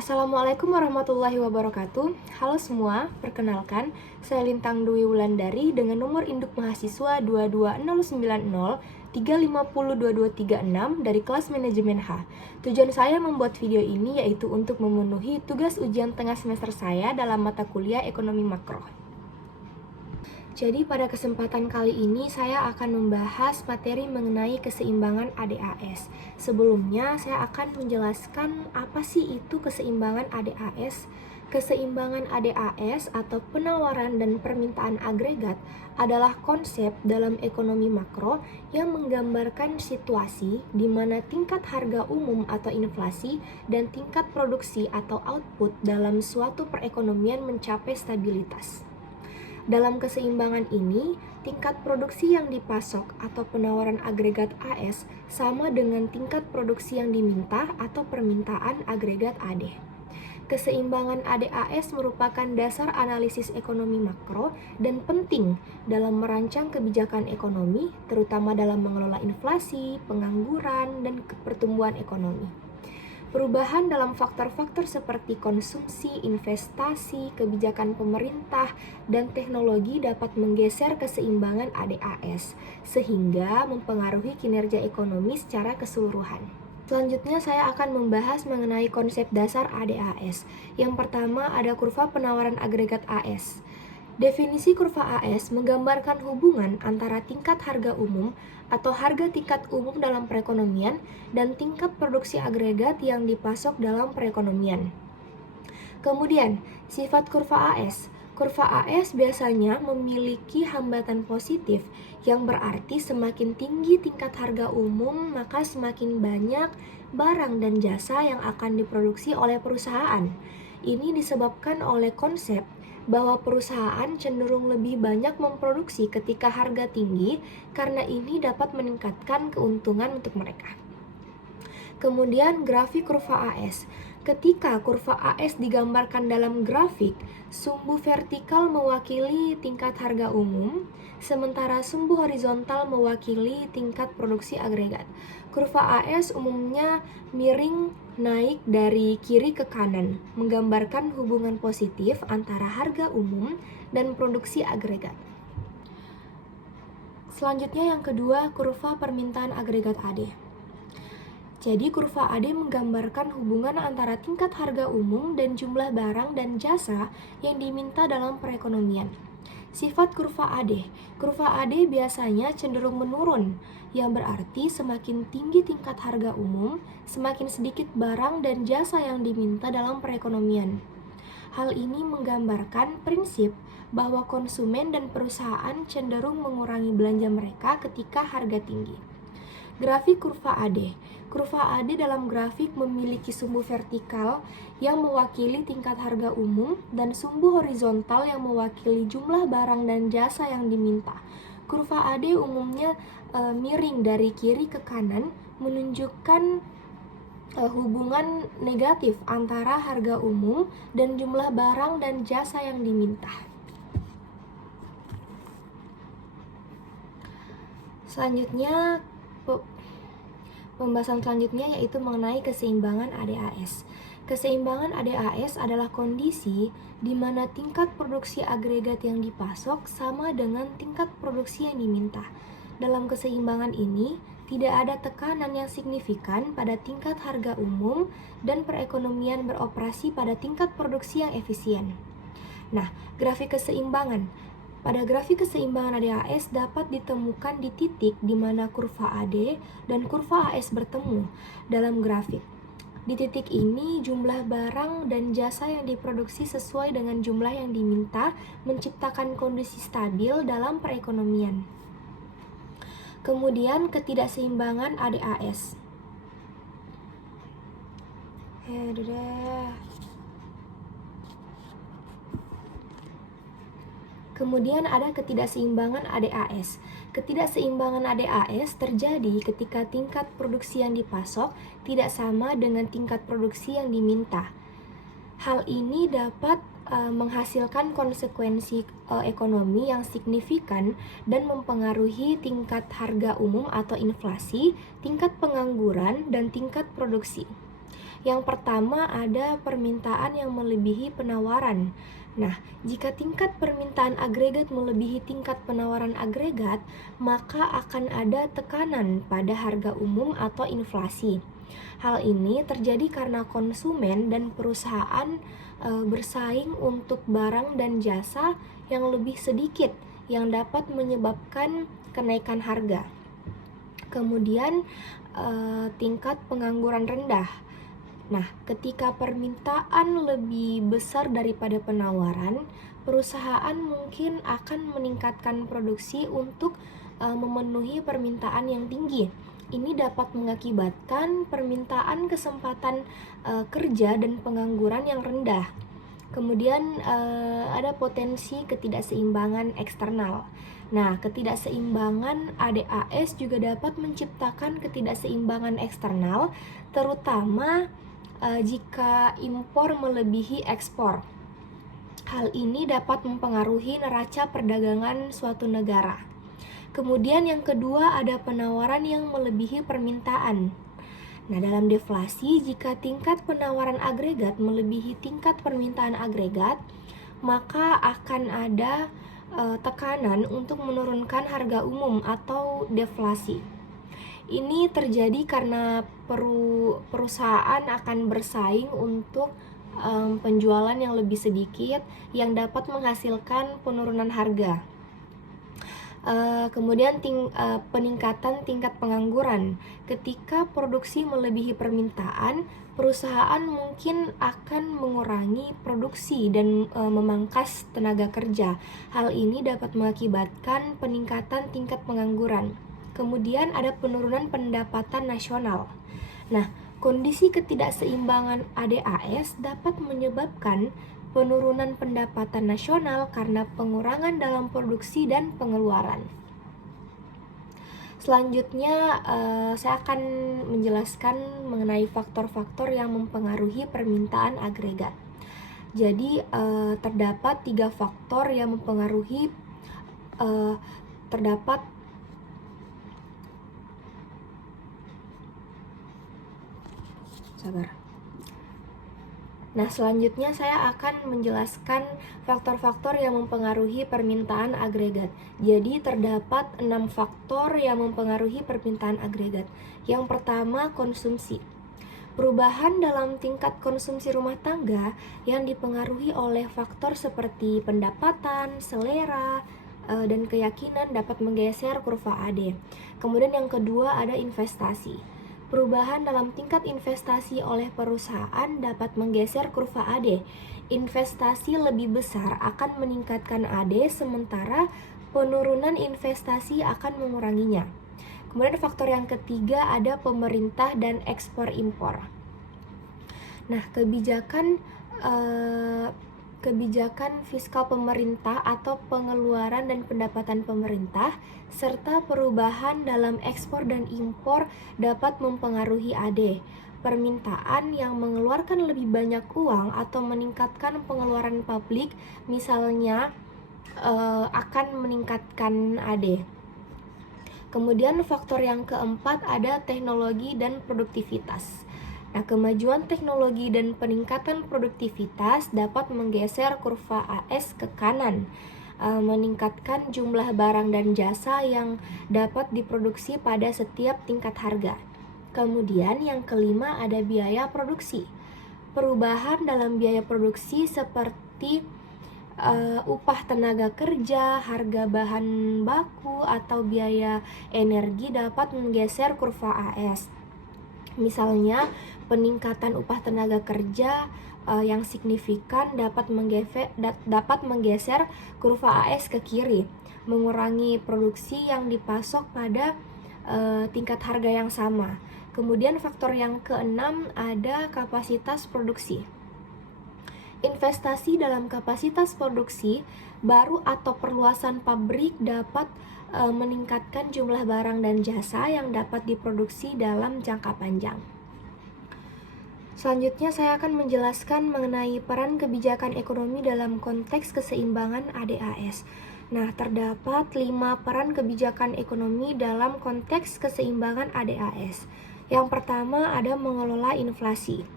Assalamualaikum warahmatullahi wabarakatuh. Halo semua, perkenalkan, saya Lintang Dwi Wulandari dengan nomor induk mahasiswa 22090 3502236 dari kelas manajemen H. Tujuan saya membuat video ini yaitu untuk memenuhi tugas ujian tengah semester saya dalam mata kuliah ekonomi makro. Jadi pada kesempatan kali ini saya akan membahas materi mengenai keseimbangan ADAS. Sebelumnya saya akan menjelaskan apa sih itu keseimbangan ADAS. Keseimbangan ADAS atau penawaran dan permintaan agregat adalah konsep dalam ekonomi makro yang menggambarkan situasi di mana tingkat harga umum atau inflasi dan tingkat produksi atau output dalam suatu perekonomian mencapai stabilitas. Dalam keseimbangan ini, tingkat produksi yang dipasok atau penawaran agregat AS sama dengan tingkat produksi yang diminta atau permintaan agregat AD. Keseimbangan ADAS merupakan dasar analisis ekonomi makro dan penting dalam merancang kebijakan ekonomi, terutama dalam mengelola inflasi, pengangguran, dan pertumbuhan ekonomi. Perubahan dalam faktor-faktor seperti konsumsi, investasi, kebijakan pemerintah, dan teknologi dapat menggeser keseimbangan ADAS, sehingga mempengaruhi kinerja ekonomi secara keseluruhan. Selanjutnya saya akan membahas mengenai konsep dasar ADAS. Yang pertama ada kurva penawaran agregat AS. Definisi kurva AS menggambarkan hubungan antara tingkat harga umum atau harga tingkat umum dalam perekonomian dan tingkat produksi agregat yang dipasok dalam perekonomian. Kemudian, sifat kurva AS. Kurva AS biasanya memiliki hambatan positif yang berarti semakin tinggi tingkat harga umum maka semakin banyak barang dan jasa yang akan diproduksi oleh perusahaan. Ini disebabkan oleh konsep bahwa perusahaan cenderung lebih banyak memproduksi ketika harga tinggi karena ini dapat meningkatkan keuntungan untuk mereka. Kemudian grafik kurva AS. Ketika kurva AS digambarkan dalam grafik, sumbu vertikal mewakili tingkat harga umum, sementara sumbu horizontal mewakili tingkat produksi agregat. Kurva AS umumnya miring naik dari kiri ke kanan, menggambarkan hubungan positif antara harga umum dan produksi agregat. Selanjutnya yang kedua, kurva permintaan agregat AD. Jadi kurva AD menggambarkan hubungan antara tingkat harga umum dan jumlah barang dan jasa yang diminta dalam perekonomian. Sifat kurva AD. Kurva AD biasanya cenderung menurun, yang berarti semakin tinggi tingkat harga umum, semakin sedikit barang dan jasa yang diminta dalam perekonomian. Hal ini menggambarkan prinsip bahwa konsumen dan perusahaan cenderung mengurangi belanja mereka ketika harga tinggi. Grafik kurva AD. Kurva AD dalam grafik memiliki sumbu vertikal yang mewakili tingkat harga umum dan sumbu horizontal yang mewakili jumlah barang dan jasa yang diminta. Kurva AD umumnya miring dari kiri ke kanan, menunjukkan hubungan negatif antara harga umum dan jumlah barang dan jasa yang diminta. Selanjutnya, pembahasan selanjutnya yaitu mengenai keseimbangan ADAS. Keseimbangan ADAS adalah kondisi di mana tingkat produksi agregat yang dipasok sama dengan tingkat produksi yang diminta. Dalam keseimbangan ini, tidak ada tekanan yang signifikan pada tingkat harga umum dan perekonomian beroperasi pada tingkat produksi yang efisien. Nah, grafik keseimbangan. Pada grafik keseimbangan ADAS dapat ditemukan di titik di mana kurva AD dan kurva AS bertemu dalam grafik. Di titik ini, jumlah barang dan jasa yang diproduksi sesuai dengan jumlah yang diminta menciptakan kondisi stabil dalam perekonomian. Kemudian, ketidakseimbangan ADAS. Kemudian ada ketidakseimbangan ADAS. Ketidakseimbangan ADAS terjadi ketika tingkat produksi yang dipasok tidak sama dengan tingkat produksi yang diminta. Hal ini dapat menghasilkan konsekuensi ekonomi yang signifikan dan mempengaruhi tingkat harga umum atau inflasi, tingkat pengangguran, dan tingkat produksi. Yang pertama ada permintaan yang melebihi penawaran. Nah, jika tingkat permintaan agregat melebihi tingkat penawaran agregat, maka akan ada tekanan pada harga umum atau inflasi. Hal ini terjadi karena konsumen dan perusahaan bersaing untuk barang dan jasa yang lebih sedikit, yang dapat menyebabkan kenaikan harga. Kemudian tingkat pengangguran rendah. Nah, ketika permintaan lebih besar daripada penawaran, perusahaan mungkin akan meningkatkan produksi untuk memenuhi permintaan yang tinggi. Ini dapat mengakibatkan permintaan kesempatan kerja dan pengangguran yang rendah. Kemudian ada potensi ketidakseimbangan eksternal. Nah, ketidakseimbangan ADAS juga dapat menciptakan ketidakseimbangan eksternal, terutama jika impor melebihi ekspor. Hal ini dapat mempengaruhi neraca perdagangan suatu negara. Kemudian yang kedua ada penawaran yang melebihi permintaan. Nah, dalam deflasi, jika tingkat penawaran agregat melebihi tingkat permintaan agregat, maka akan ada tekanan untuk menurunkan harga umum atau deflasi. Ini terjadi karena perusahaan akan bersaing untuk penjualan yang lebih sedikit yang dapat menghasilkan penurunan harga. Kemudian peningkatan tingkat pengangguran. Ketika produksi melebihi permintaan, perusahaan mungkin akan mengurangi produksi dan memangkas tenaga kerja. Hal ini dapat mengakibatkan peningkatan tingkat pengangguran. Kemudian ada penurunan pendapatan nasional. Nah, kondisi ketidakseimbangan ADAS dapat menyebabkan penurunan pendapatan nasional karena pengurangan dalam produksi dan pengeluaran. Selanjutnya, saya akan menjelaskan mengenai faktor-faktor yang mempengaruhi permintaan agregat. Jadi, terdapat 3 faktor yang mempengaruhi Nah, selanjutnya saya akan menjelaskan faktor-faktor yang mempengaruhi permintaan agregat. Jadi, terdapat 6 faktor yang mempengaruhi permintaan agregat. Yang pertama, konsumsi. Perubahan dalam tingkat konsumsi rumah tangga yang dipengaruhi oleh faktor seperti pendapatan, selera, dan keyakinan dapat menggeser kurva AD. Kemudian yang kedua ada investasi. Perubahan dalam tingkat investasi oleh perusahaan dapat menggeser kurva AD. Investasi lebih besar akan meningkatkan AD, sementara penurunan investasi akan menguranginya. Kemudian faktor yang ketiga ada pemerintah dan ekspor-impor. Nah, kebijakan fiskal pemerintah atau pengeluaran dan pendapatan pemerintah, serta perubahan dalam ekspor dan impor dapat mempengaruhi AD. Permintaan yang mengeluarkan lebih banyak uang atau meningkatkan pengeluaran publik, misalnya, akan meningkatkan AD. Kemudian faktor yang keempat ada teknologi dan produktivitas. Nah, kemajuan teknologi dan peningkatan produktivitas dapat menggeser kurva AS ke kanan, meningkatkan jumlah barang dan jasa yang dapat diproduksi pada setiap tingkat harga. Kemudian yang kelima ada biaya produksi. Perubahan dalam biaya produksi seperti upah tenaga kerja, harga bahan baku, atau biaya energi dapat menggeser kurva AS. Misalnya, peningkatan upah tenaga kerja yang signifikan dapat menggeser kurva AS ke kiri, mengurangi produksi yang dipasok pada tingkat harga yang sama. Kemudian faktor yang keenam ada kapasitas produksi. Investasi dalam kapasitas produksi baru atau perluasan pabrik dapat meningkatkan jumlah barang dan jasa yang dapat diproduksi dalam jangka panjang. Selanjutnya saya akan menjelaskan mengenai peran kebijakan ekonomi dalam konteks keseimbangan ADAS. Nah, terdapat 5 peran kebijakan ekonomi dalam konteks keseimbangan ADAS. Yang pertama ada mengelola inflasi.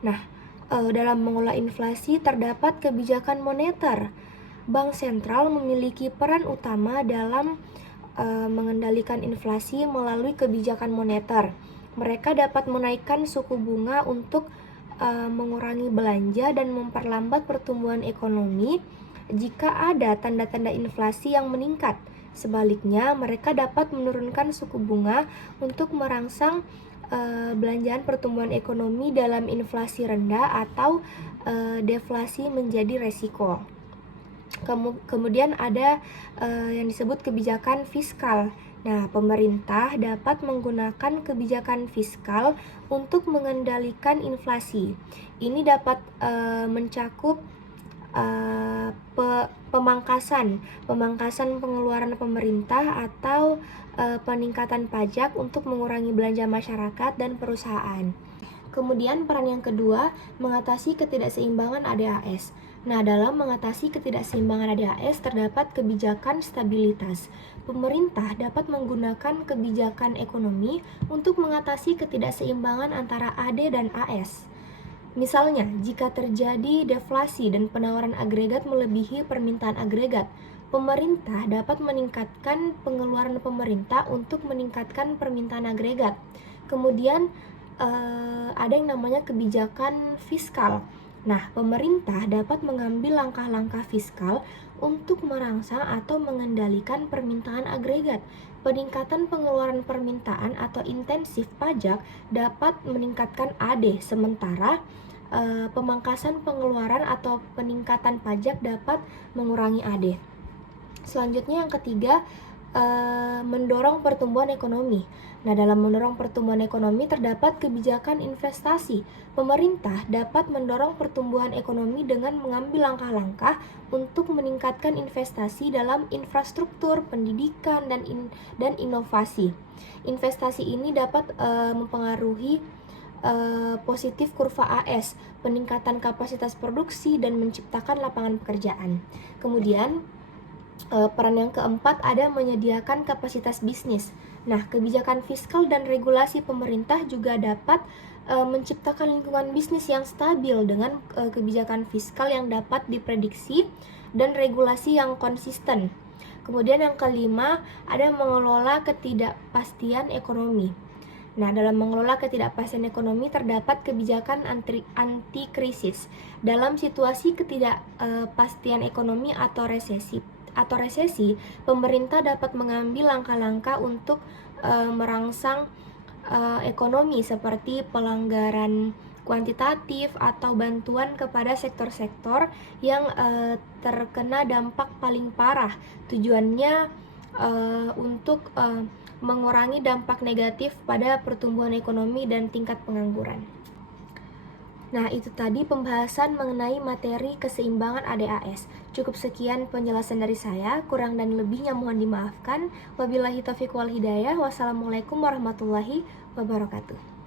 Nah, dalam mengelola inflasi terdapat kebijakan moneter. Bank sentral memiliki peran utama dalam mengendalikan inflasi melalui kebijakan moneter. Mereka dapat menaikkan suku bunga untuk mengurangi belanja dan memperlambat pertumbuhan ekonomi jika ada tanda-tanda inflasi yang meningkat. Sebaliknya, mereka dapat menurunkan suku bunga untuk merangsang belanjaan pertumbuhan ekonomi dalam inflasi rendah atau deflasi menjadi resiko. Kemudian ada yang disebut kebijakan fiskal. Nah, pemerintah dapat menggunakan kebijakan fiskal untuk mengendalikan inflasi. Ini dapat mencakup pemangkasan pengeluaran pemerintah atau peningkatan pajak untuk mengurangi belanja masyarakat dan perusahaan. Kemudian peran yang kedua, mengatasi ketidakseimbangan ADAS. Nah, dalam mengatasi ketidakseimbangan ADAS terdapat kebijakan stabilitas. Pemerintah dapat menggunakan kebijakan ekonomi untuk mengatasi ketidakseimbangan antara AD dan AS. Misalnya, jika terjadi deflasi dan penawaran agregat melebihi permintaan agregat, pemerintah dapat meningkatkan pengeluaran pemerintah untuk meningkatkan permintaan agregat. Kemudian ada yang namanya kebijakan fiskal. Nah, pemerintah dapat mengambil langkah-langkah fiskal untuk merangsang atau mengendalikan permintaan agregat. Peningkatan pengeluaran permintaan atau intensif pajak dapat meningkatkan AD, sementara pemangkasan pengeluaran atau peningkatan pajak dapat mengurangi AD. Selanjutnya yang ketiga, mendorong pertumbuhan ekonomi. Nah, dalam mendorong pertumbuhan ekonomi terdapat kebijakan investasi. Pemerintah dapat mendorong pertumbuhan ekonomi dengan mengambil langkah-langkah untuk meningkatkan investasi dalam infrastruktur, pendidikan, dan inovasi. Investasi ini dapat mempengaruhi positif kurva AS, peningkatan kapasitas produksi, dan menciptakan lapangan pekerjaan. Kemudian peran yang keempat ada menyediakan kapasitas bisnis. Nah, kebijakan fiskal dan regulasi pemerintah juga dapat menciptakan lingkungan bisnis yang stabil dengan kebijakan fiskal yang dapat diprediksi dan regulasi yang konsisten. Kemudian yang kelima ada mengelola ketidakpastian ekonomi. Nah, dalam mengelola ketidakpastian ekonomi terdapat kebijakan anti krisis. Dalam situasi ketidakpastian ekonomi atau resesi, pemerintah dapat mengambil langkah-langkah untuk merangsang ekonomi seperti pelanggaran kuantitatif atau bantuan kepada sektor-sektor yang terkena dampak paling parah. Tujuannya untuk mengurangi dampak negatif pada pertumbuhan ekonomi dan tingkat pengangguran. Nah, itu tadi pembahasan mengenai materi keseimbangan ADAS. Cukup sekian penjelasan dari saya, kurang dan lebihnya mohon dimaafkan. Wabillahi taufiq wal hidayah. Wassalamualaikum warahmatullahi wabarakatuh.